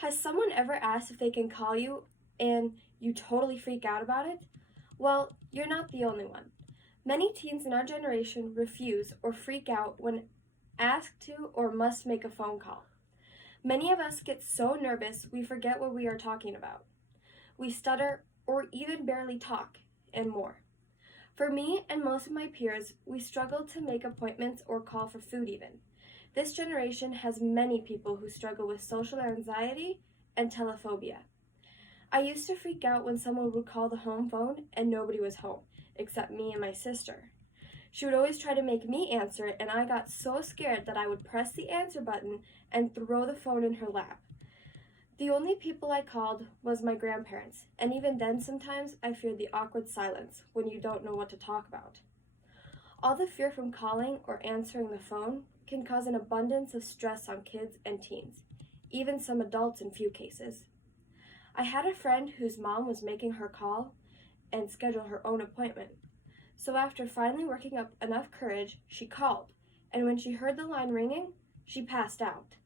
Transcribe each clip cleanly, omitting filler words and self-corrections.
Has someone ever asked if they can call you and you totally freak out about it? Well, you're not the only one. Many teens in our generation refuse or freak out when asked to or must make a phone call. Many of us get so nervous we forget what we are talking about. We stutter or even barely talk, and more. For me and most of my peers, we struggle to make appointments or call for food even. This generation has many people who struggle with social anxiety and telephobia. I used to freak out when someone would call the home phone and nobody was home, except me and my sister. She would always try to make me answer it, and I got so scared that I would press the answer button and throw the phone in her lap. The only people I called was my grandparents, and even then sometimes I feared the awkward silence when you don't know what to talk about. All the fear from calling or answering the phone can cause an abundance of stress on kids and teens, even some adults in few cases. I had a friend whose mom was making her call and schedule her own appointment. So after finally working up enough courage, she called, and when she heard the line ringing, she passed out.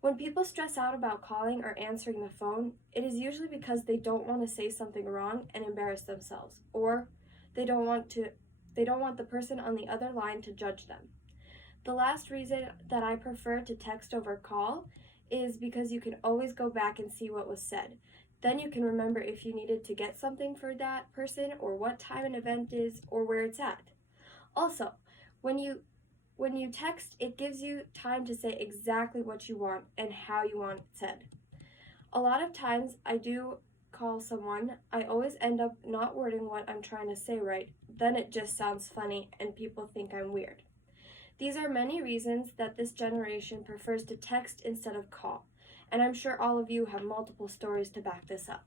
When people stress out about calling or answering the phone, it is usually because they don't want to say something wrong and embarrass themselves, or they don't want the person on the other line to judge them. The last reason that I prefer to text over call is because you can always go back and see what was said. Then you can remember if you needed to get something for that person or what time an event is or where it's at. Also, when you text, it gives you time to say exactly what you want and how you want it said. A lot of times I do call someone, I always end up not wording what I'm trying to say right. Then it just sounds funny and people think I'm weird. These are many reasons that this generation prefers to text instead of call, and I'm sure all of you have multiple stories to back this up.